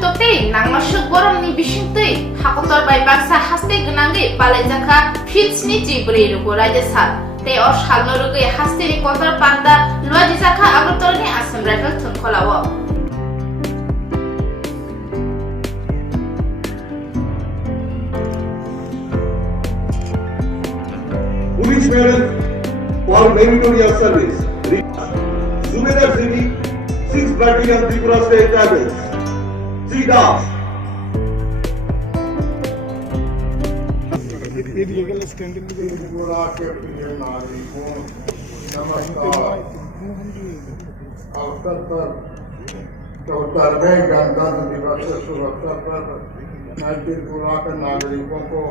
Tupte, Nangmasuk Borom ni Bishinte, Hakotor by Baksa Haste Gnangi, Palezaka, Fitsni Jibri, Raja They are Halnorugi, Hasti, Kotor Panda, Luadizaka, Agotorni, Asam Rifle Tunkolawa. Police Medal for meritorious service. Zubedar City, 6th Battalion, Tripura State Rebels. Cheetahs. Tripura के प्रिय नागरिकों नमस्कार। अवसर पर 74वें गणतंत्र दिवस के शुभ अवसर पर मैं त्रिपुरा के नागरिकों को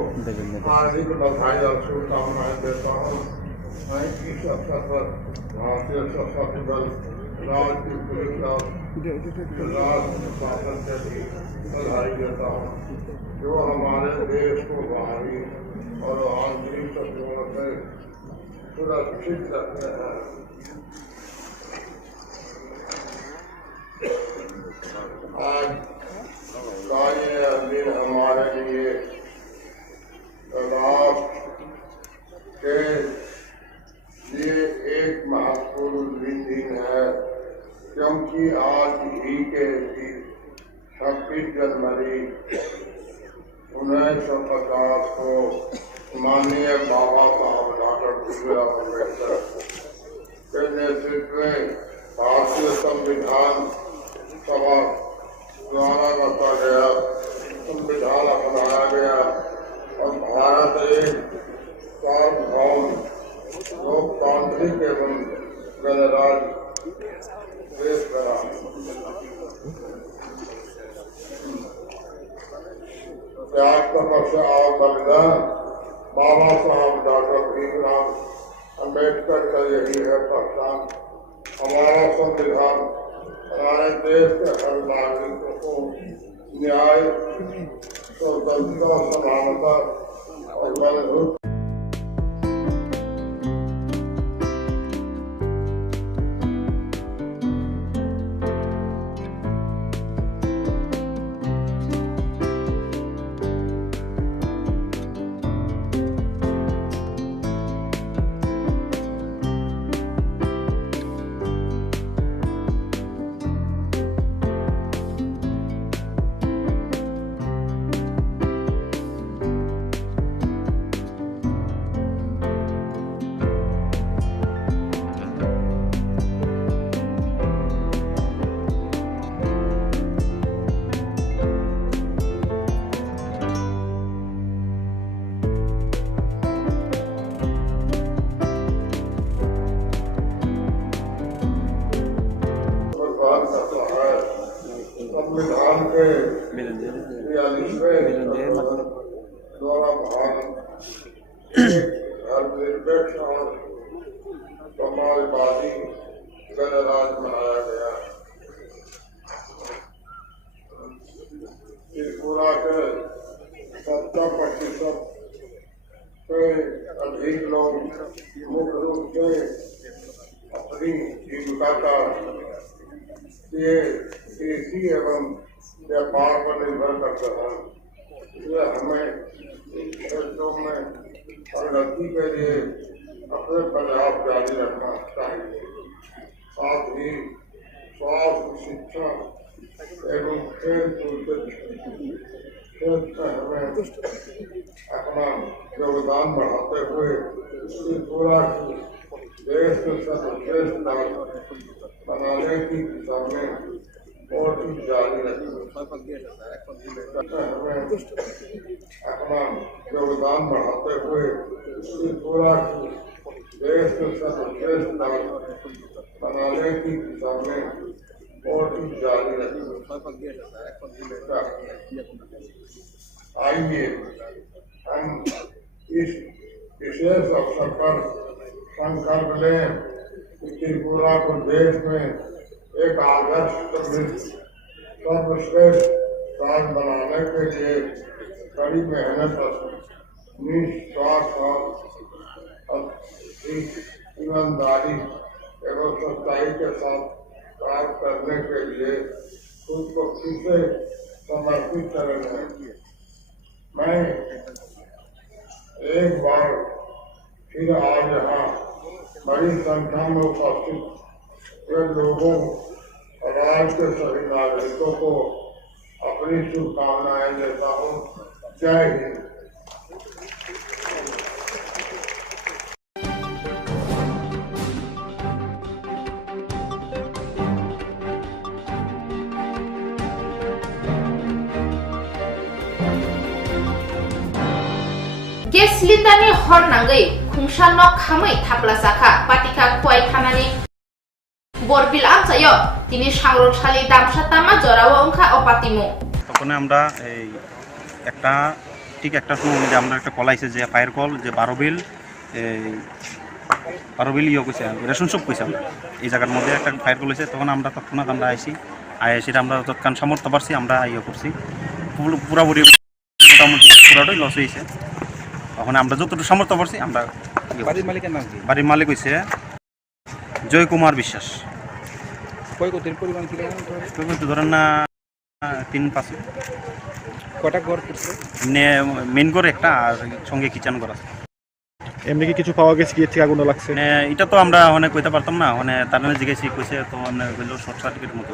हार्दिक बधाई और शुभकामनाएं देता हूँ। मैं इस अवसर पर भारतीय सशस्त्र बल, राज्य पुलिस और राष्ट्र प्रशासन से भी बधाई देता हूँ, जो हमारे देश को बाहरी और आंतरिक शत्रुओं से सुरक्षित रखते हैं। आज का ये दिन हमारे लिए राष्ट्र के लिए एक महत्वपूर्ण दिन है, क्योंकि आज ही के दिन 26 जनवरी 1950 को माननीय बाबा साहब डॉक्टर भीमराव अम्बेडकर के नेतृत्व में भारतीय संविधान सभा द्वारा रचा गया संविधान अपनाया गया और भारत एक सार्वभौम लोकतांत्रिक एवं गणराज्य देश बना। त्याग तपस्या और बलिदान बाबा साहब डॉक्टर भीमराव अम्बेडकर का यही है पहचान। हमारा संविधान हमारे देश के हर नागरिकों को न्याय, स्वतंत्रता, समानता और बलभूत संविधान के 42वें द्वारा भारत एक धर्मनिरपेक्ष और समाजवादी गणराज्य बनाया गया। त्रिपुरा के 70% से अधिक लोग मुख्य रूप से अपनी जीविका का ये कृषि एवं व्यापार पर निर्भर करता है। इसलिए हमें इन क्षेत्रों में प्रगति के लिए अपने प्रयास जारी रखना चाहिए। साथ ही स्वास्थ्य, शिक्षा एवं खेल कूद क्षेत्र में हमें अपना योगदान बढ़ाते हुए पूरा देश के सर्वश्रेष्ठ बनाने की दिशा में और भी जारी रखें। हमें अपना योगदान बढ़ाते हुए पूरा देश के सर्वश्रेष्ठ बनाने की दिशा में और भी जारी रखें। आइए हम इस विशेष अवसर पर संकल्प लें कि त्रिपुरा को देश में एक आदर्श सर्वश्रेष्ठ राज्य बनाने के लिए कड़ी मेहनत, निस्वार्थ और ईमानदारी एवं सच्चाई के साथ कार्य करने के लिए खुद को फिर से समर्पित करेंगे। मैं एक बार फिर आज यहाँ बड़ी संख्या में उपस्थित ये लोगों और राज्य के सभी नागरिकों को अपनी शुभकामनाएं देता हूँ। जय हिंद। गेस सिलिन्डारनि हर नांगै खुंसा न खामै थाब्ला जाखा पाटिका खुवाय थानानि বরবিল আনসায় তিনি সাংরক্ষালী দামসাতামা জরাও অংখা অপাতিমু তখন আমরা এই একটা ঠিক একটা সময় অনুযায়ী আমরা একটা কল আইছে যে ফায়ার কল যে 12 বিল ইয়ে কইছে রেশন শপ কইছে এই জায়গার মধ্যে একটা ফায়ার কল হয়েছে তখন আমরা তৎক্ষণাৎ আমরা আইছি সেটা আমরা তৎক্ষণ সামর্থ্য পারছি আমরা ইয়ে করছি পুরোপুরি মোটামুটি পুরোটাই লস হয়েছে তখন আমরা যতটুকু সামর্থ্য পারছি আমরা বাড়ির মালিকের নাম কি? বাড়ির মালিক হয়েছে জয় কুমার বিশ্বাস। ক্ষয়ক্ষতির পরিমাণ কি ধরেন না 3-5 কটা ঘর করছে? মেন করে একটা আর সঙ্গে কিচেন ঘর আছে। এমনি কি কিছু পাওয়া গেছে কি থেকে আগুন লাগছে? এটা তো আমরা অনেক কইতে পারতাম না তার মানে জিজ্ঞেস কইছে তো আমরা বললো শর্ট সার্কিটের মতো।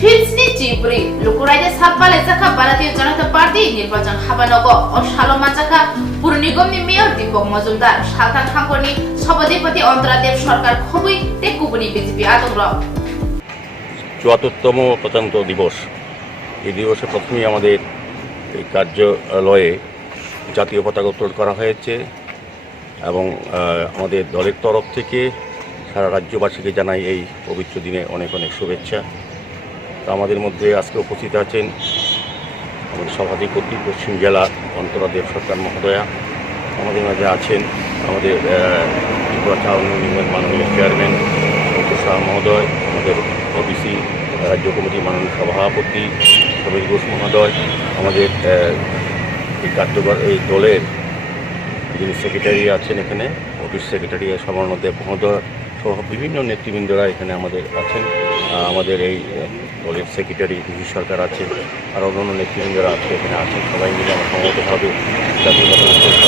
ফিলসনি চিবরি লুকুরাইজে সাতবালে জাখা ভারতীয় জনতা পার্টি নির্বাচন হাবানগ ও সালমা জাখা পুর নিগমনি মেয়র দীপক মজুমদার সালতান হাঙ্গরনি সভাধিপতি অন্তরাদেব সরকার খবুই তে কুবনি বিজেপি আদংর ৭৪তম প্রজাতন্ত্র দিবস। এই দিবসে প্রথমেই আমাদের এই কার্যালয়ে জাতীয় পতাকা উত্তোলন করা হয়েছে এবং আমাদের দলের তরফ থেকে সারা রাজ্যবাসীকে জানাই এই পবিত্র দিনে অনেক অনেক শুভেচ্ছা। তো আমাদের মধ্যে আজকে উপস্থিত আছেন আমাদের সভাধিপতি পশ্চিম জেলা অন্তরাদেব সরকার মহোদয়া, আমাদের মাঝে আছেন আমাদের ত্রিপুরা টাউন ইউনিয়ন মাননীয় চেয়ারম্যান অঙ্কুর শাহ মহোদয়, আমাদের ওবিসি রাজ্য কমিটির মাননীয় সভাপতি সমীর ঘোষ মহোদয়, আমাদের এই দলের যিনি সেক্রেটারি আছেন এখানে অফিস সেক্রেটারি সমর্ণদেব মহোদয় সহ বিভিন্ন নেতৃবৃন্দরা এখানে আমাদের আছেন। আমাদের এই দলের সেক্রেটারি বিজু সরকার আছে আর অন্যান্য নেতৃবৃন্দরা আছে এখানে আছেন। সবাই মিলে আমরা সমবেতভাবে জাতীয় পতাকা উত্তোলন